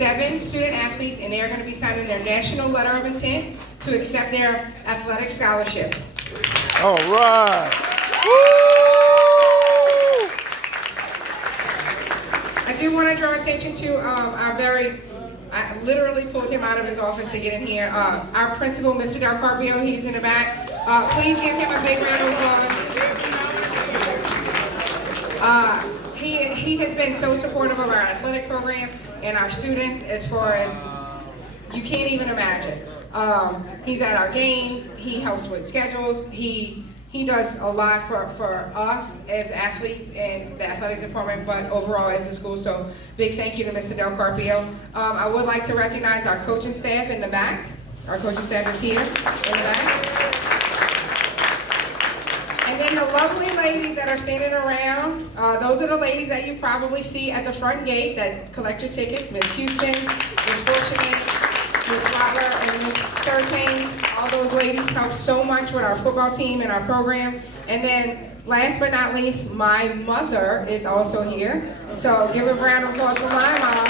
7 student athletes, and they are going to be signing their national letter of intent to accept their athletic scholarships. All right. I do want to draw attention to I literally pulled him out of his office to get in here. Our principal, Mr. Del Carpio, he's in the back. Please give him a big round of applause. He has been so supportive of our athletic program and our students as far as you can't even imagine. He's at our games, he helps with schedules, he does a lot for us as athletes and the athletic department, but overall as a school, so big thank you to Mr. Del Carpio. I would like to recognize our coaching staff in the back. Our coaching staff is here in the back. And then the lovely ladies that are standing around, those are the ladies that you probably see at the front gate that collect your tickets. Ms. Houston, Ms. Fortunate, Ms. Butler, and Ms. Sertain. All those ladies help so much with our football team and our program. And then last but not least, my mother is also here. So give a round of applause for my mom.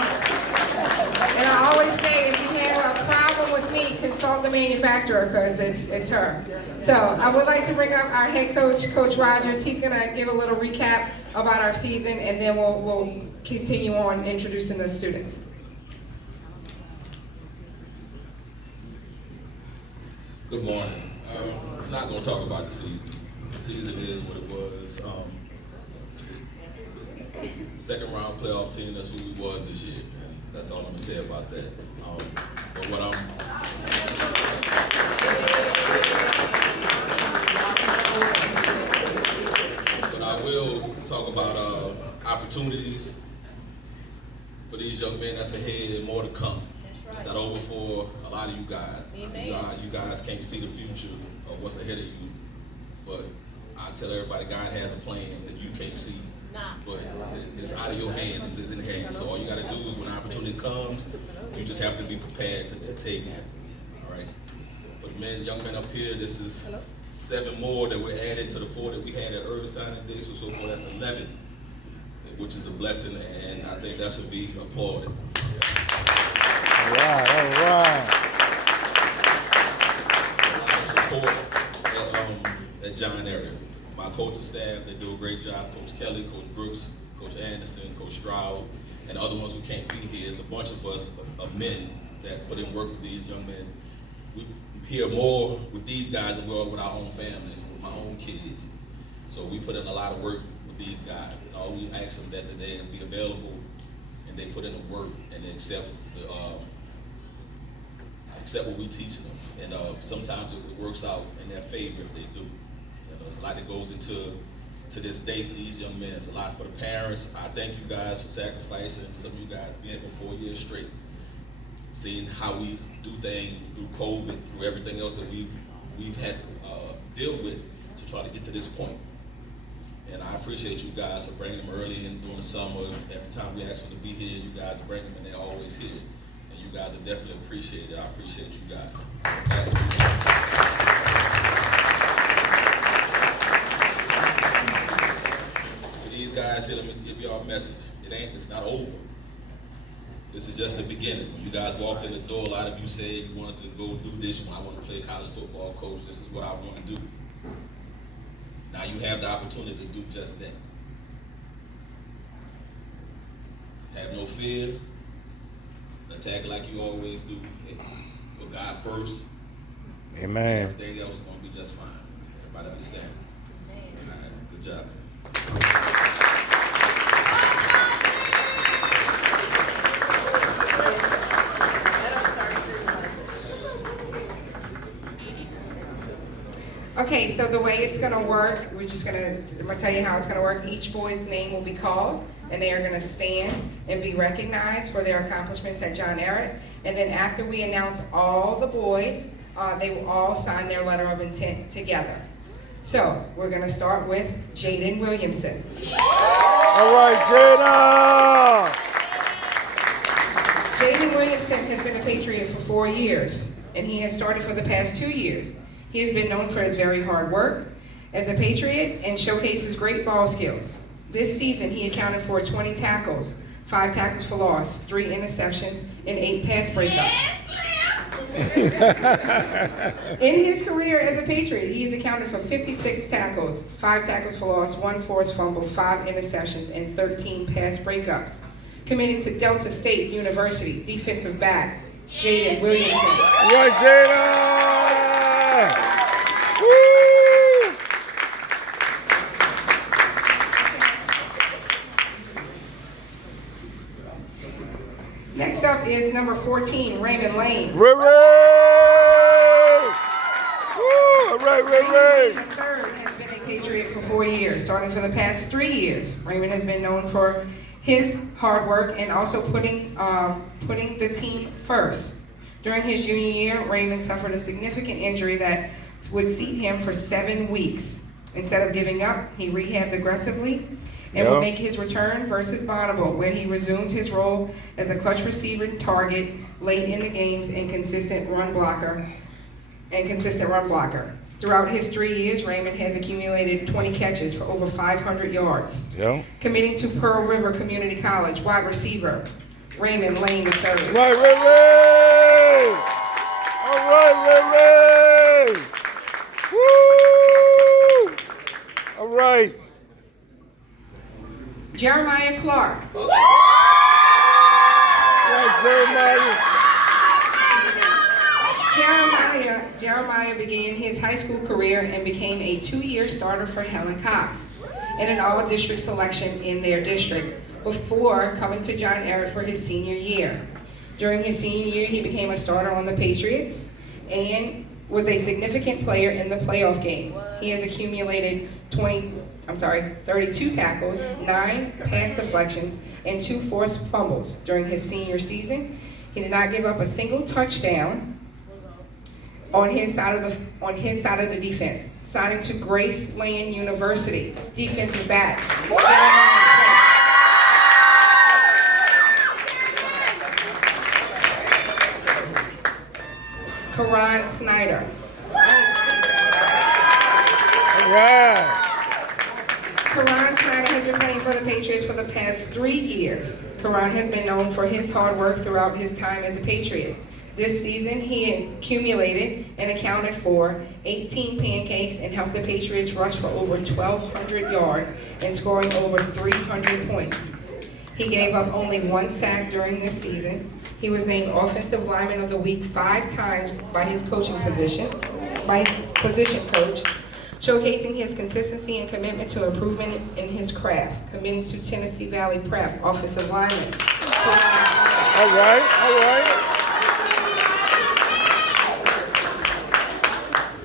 And I always say, if you have a problem with me, consult the manufacturer, because it's her. So I would like to bring up our head coach, Coach Rogers. He's going to give a little recap about our season, and then we'll continue on introducing the students. Good morning. I'm not going to talk about the season. The season is what it was. Second round playoff team, that's who we was this year. That's all I'm going to say about that. But I will talk about opportunities for these young men that's ahead and more to come. It's not over for a lot of you guys. You guys can't see the future of what's ahead of you, but I tell everybody God has a plan that you can't see. But it's out of your hands, it's in the hands. So all you gotta do is when opportunity comes, you just have to be prepared to take it. All right. But young men up here, this is 7 more that were added to the 4 that we had at early signing day, so far that's 11, which is a blessing, and I think that should be applauded. All right. A lot of support at John Ehret. My coaching staff, they do a great job. Coach Kelly, Coach Brooks, Coach Anderson, Coach Stroud, and the other ones who can't be here. It's a bunch of us, of men, that put in work with these young men. We hear more with these guys than we are with our own families, with my own kids. So we put in a lot of work with these guys. And all we ask them that they be available, and they put in the work, and they accept what we teach them. And sometimes it works out in their favor if they do. There's a lot that goes into this day for these young men. It's a lot for the parents. I thank you guys for sacrificing. Some of you guys being for 4 years straight, seeing how we do things through COVID, through everything else that we've had to deal with to try to get to this point. And I appreciate you guys for bringing them early and during the summer. Every time we ask them to be here, you guys bring them, and they're always here. And you guys are definitely appreciated. I appreciate you guys. These guys here, let me give y'all a message. It's not over. This is just the beginning. When you guys walked in the door, a lot of you said you wanted to go do this. I want to play college football, coach. This is what I want to do. Now you have the opportunity to do just that. Have no fear. Attack like you always do. Put God first. Amen. Everything else is going to be just fine. Everybody understand? All right, good job. Okay, so the way it's going to work, I'm going to tell you how it's going to work. Each boy's name will be called, and they are going to stand and be recognized for their accomplishments at John Ehret. And then after we announce all the boys, they will all sign their letter of intent together. So we're going to start with Jaden Williamson. All right, Jaden! Jaden Williamson has been a Patriot for 4 years, and he has started for the past 2 years. He has been known for his very hard work as a Patriot and showcases great ball skills. This season, he accounted for 20 tackles, 5 tackles for loss, 3 interceptions, and 8 pass breakups. In his career as a Patriot, he has accounted for 56 tackles, 5 tackles for loss, 1 forced fumble, 5 interceptions, and 13 pass breakups. Committing to Delta State University, defensive back, Jaden Williamson. Right, Jaden! Woo! Next up is number 14, Raymond Lane. Ray! Woo! Ray! Raymond Lane III has been a Patriot for 4 years. Starting for the past 3 years, Raymond has been known for his hard work and also putting the team first. During his junior year, Raymond suffered a significant injury that would seat him for 7 weeks. Instead of giving up, he rehabbed aggressively and would make his return versus Bonneville, where he resumed his role as a clutch receiver target late in the games and consistent run blocker. Throughout his 3 years, Raymond has accumulated 20 catches for over 500 yards. Yep. Committing to Pearl River Community College, wide receiver, Raymond Lane III. Right, Ray! All right, Ray! Woo! All right. Jeremiah Clark. Right, Jeremiah. Jeremiah began his high school career and became a 2-year starter for Helen Cox in an all-district selection in their district before coming to John Ehret for his senior year. During his senior year, he became a starter on the Patriots and was a significant player in the playoff game. He has accumulated 32 tackles, 9 pass deflections, and 2 forced fumbles during his senior season. He did not give up a single touchdown on his side of the defense. Signing to Graceland University, defensive back. Karan Snyder. All right. Karan Snyder has been playing for the Patriots for the past 3 years. Karan has been known for his hard work throughout his time as a Patriot. This season, he accumulated and accounted for 18 pancakes and helped the Patriots rush for over 1,200 yards and scoring over 300 points. He gave up only 1 sack during this season. He was named Offensive Lineman of the Week 5 times by his position coach, showcasing his consistency and commitment to improvement in his craft, committing to Tennessee Valley Prep, Offensive Lineman. All right.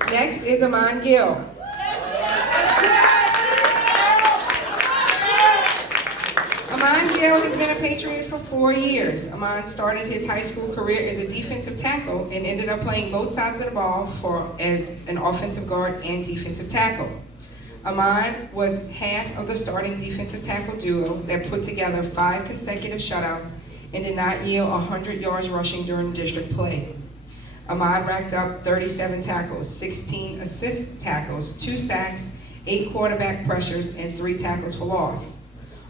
Next is Amon Gill. Amon Gill has been a Patriot for 4 years. Amon started his high school career as a defensive tackle and ended up playing both sides of the ball as an offensive guard and defensive tackle. Amon was half of the starting defensive tackle duo that put together 5 consecutive shutouts and did not yield 100 yards rushing during district play. Ahmad racked up 37 tackles, 16 assist tackles, 2 sacks, 8 quarterback pressures, and 3 tackles for loss.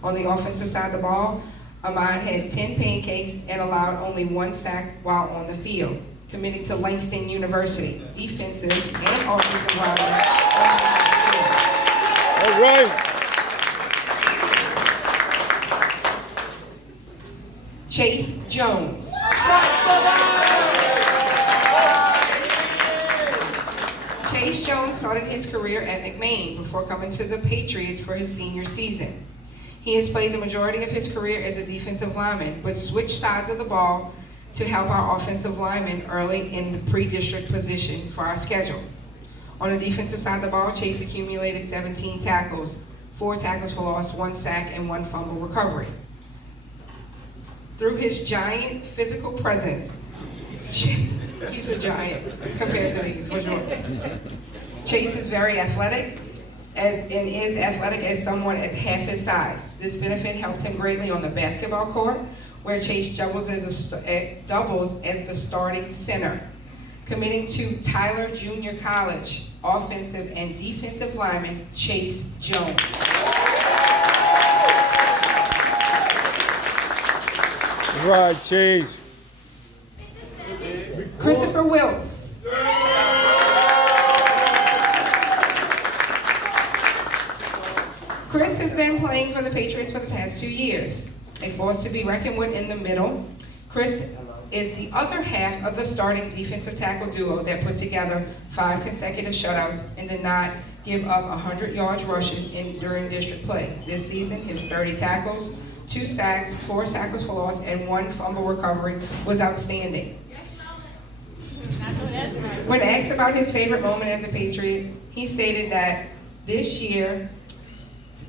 On the offensive side of the ball, Ahmad had 10 pancakes and allowed only 1 sack while on the field. Committing to Langston University, defensive and offensive lineman. All right. Chase Jones. Chase Jones started his career at McMain before coming to the Patriots for his senior season. He has played the majority of his career as a defensive lineman, but switched sides of the ball to help our offensive linemen early in the pre-district position for our schedule. On the defensive side of the ball, Chase accumulated 17 tackles, 4 tackles for loss, 1 sack, and 1 fumble recovery. Through his giant physical presence, he's a giant compared to me, for sure. Chase is very athletic, and is athletic as someone at half his size. This benefit helped him greatly on the basketball court, where Chase doubles as the starting center. Committing to Tyler Junior College, offensive and defensive lineman Chase Jones. All right, Cheese. Christopher Wiltz. Chris has been playing for the Patriots for the past 2 years. A force to be reckoned with in the middle. Chris is the other half of the starting defensive tackle duo that put together 5 consecutive shutouts and did not give up 100 yards rushing during district play. This season, his 30 tackles, 2 sacks, 4 tackles for loss, and 1 fumble recovery was outstanding. When asked about his favorite moment as a Patriot, he stated that this year,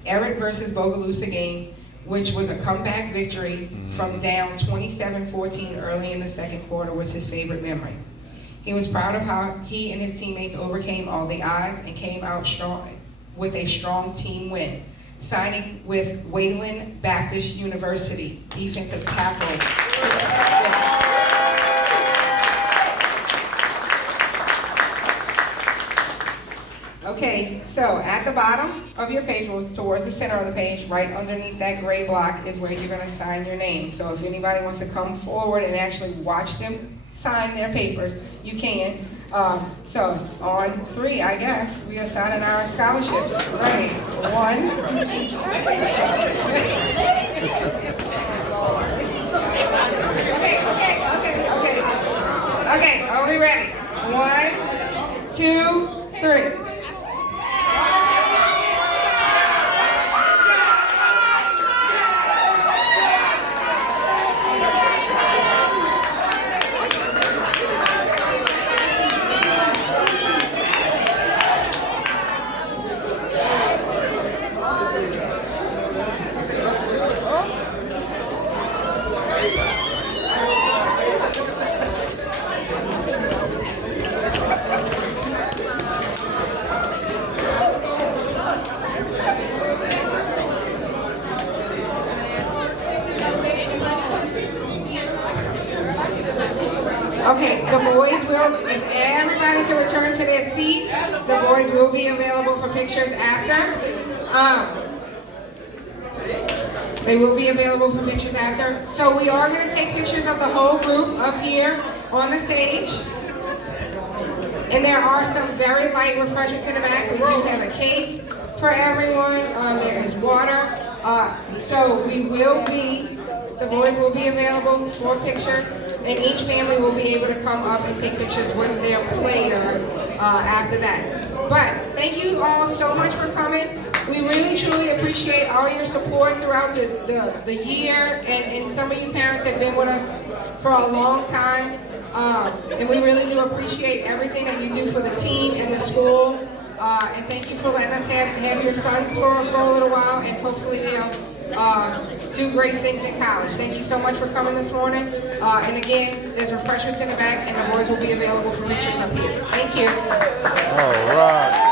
Ehret versus Bogalusa game, which was a comeback victory from down 27-14 early in the second quarter, was his favorite memory. He was proud of how he and his teammates overcame all the odds and came out strong with a strong team win, signing with Wayland Baptist University defensive tackle. Okay, so at the bottom of your page, towards the center of the page, right underneath that gray block is where you're going to sign your name. So if anybody wants to come forward and actually watch them sign their papers, you can. So on 3, I guess, we are signing our scholarships. Right, 1. Okay, are we ready? 1, 2, 3. Okay, the boys will, if everybody can return to their seats, the boys will be available for pictures after. They will be available for pictures after. So we are going to take pictures of the whole group up here on the stage. And there are some very light refreshments in the back. We do have a cake for everyone. There is water. So the boys will be available for pictures. And each family will be able to come up and take pictures with their player after that. But thank you all so much for coming. We really truly appreciate all your support throughout the year, and some of you parents have been with us for a long time. And we really do appreciate everything that you do for the team and the school. And thank you for letting us have your sons for a little while, and hopefully they'll do great things in college. Thank you so much for coming this morning. And again, there's refreshments in the back, and the boys will be available for pictures up here. Thank you. All right.